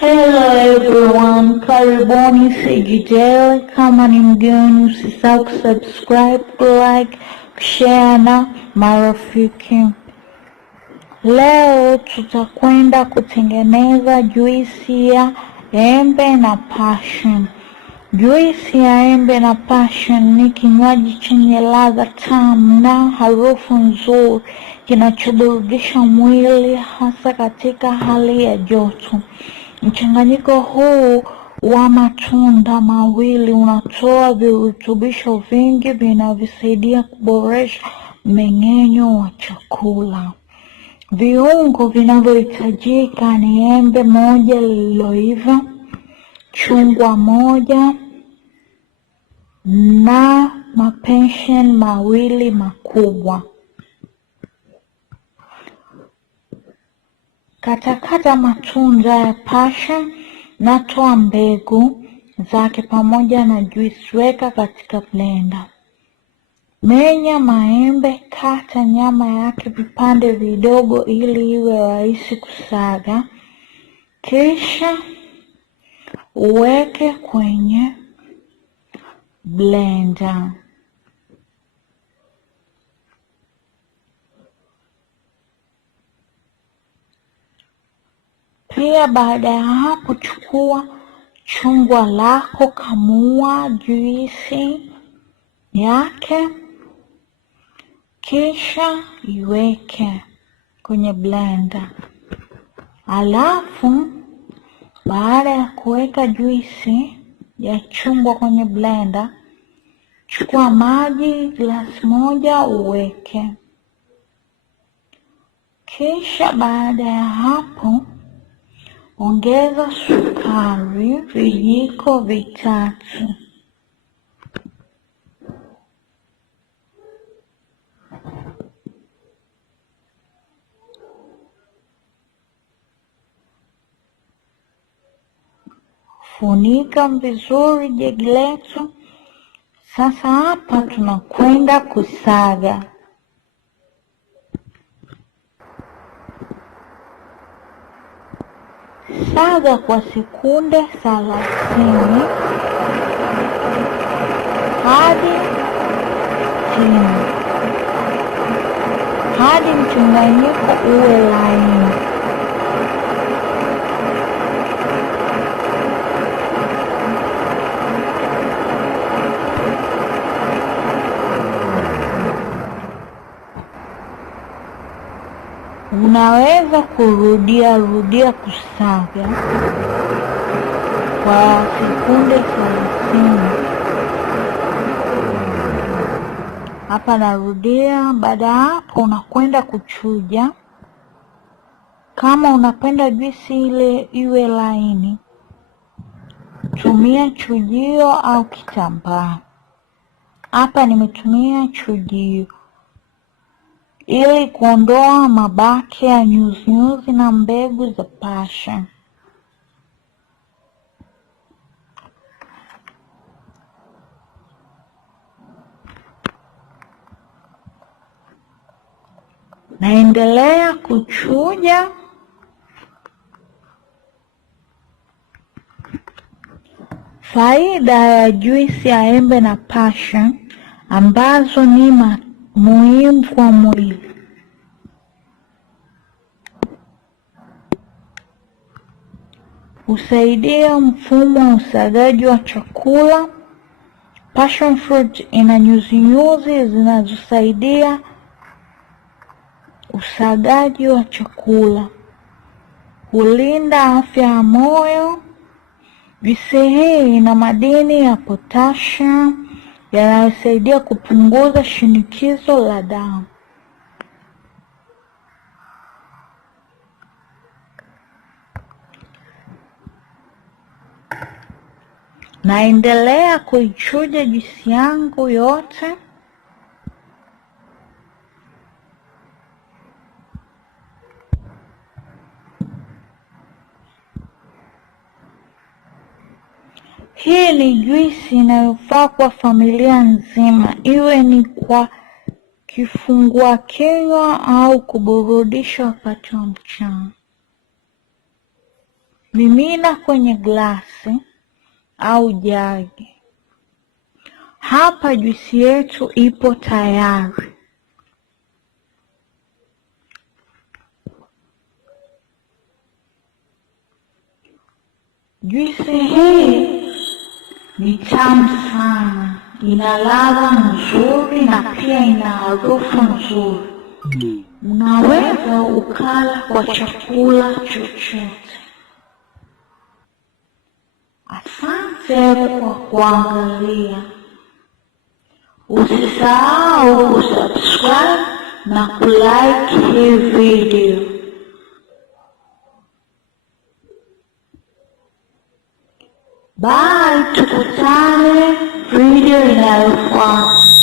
Hello everyone, karibuni Sejidele. Kama ni mgeni usisahau kusubscribe, like, share na marafiki. Leo tutakwenda kutengeneza juisi ya embe na passion. Juisi ya embe na passion ni kinywaji chenye ladha tamu na harufu nzuri kinachoburudisha mwili hasa katika hali ya joto. Mchanganyiko huu wa matunda mawili unatoa virutubisho vingi vinavyosaidia kuboresha mmeng'enyo wa chakula. Viungo vinavyohitajika ni embe moja lililoiva, chungwa moja na mapassion mawili makubwa. Katakata matunda ya passion na toa mbegu zake pamoja na juisi, weka katika blender. Menya maembe, kata nyama yake vipande vidogo ili iwe rahisi kusaga, kisha uweke kwenye blender. Pia baada ya hapo, chukua chungwa lako, kamua juisi yake, kisha iweke kwenye blender. Alafu baada ya kuweka juisi ya chungwa kwenye blender, chukua maji glasi moja uweke. Kisha baada ya hapo ongeza sukari vijiko vitatu. Funika vizuri jagi letu. Sasa hapa tunakwenda kusaga. Saga kwa sekunde 30 hadi chini, hadi mchanganyiko uwe laini. Unaweza kurudia kusaga kwa sekunde 30. Hapa narudia. Baada ya hapo unakwenda kuchuja. Kama unapenda juisi ile iwe laini, tumia chujio au kitambaa. Hapa nimetumia chujio ili kuondoa mabaki ya nyuzi na mbegu za passion. Naendelea kuchuja. Faida ya juisi ya embe na passion ambazo ni muhimu kwa mwili: husaidia mfumo wa usagaji wa chakula. Passion fruit ina nyuzi zinazosaidia usagaji wa chakula. Hulinda afya ya moyo. Juisi hii ina madini ya potassium yanayosaidia kupunguza shinikizo la damu. Naendelea kuichuja juisi yangu yote. Hii ni juisi inayofaa kwa familia nzima, iwe ni kwa kifungua kinywa au kuburudisha wakati wa mchana. Mimina kwenye glasi au jagi. Hapa juisi yetu ipo tayari. Juisi hii ni tamu sana, ina ladha nzuri na pia ina harufu nzuri. Unaweza ukala kwa chakula chochote. Asante kwa kuangalia. Usisahau kusubscribe na kulike hii video. Bye, tukutane video inayofuata.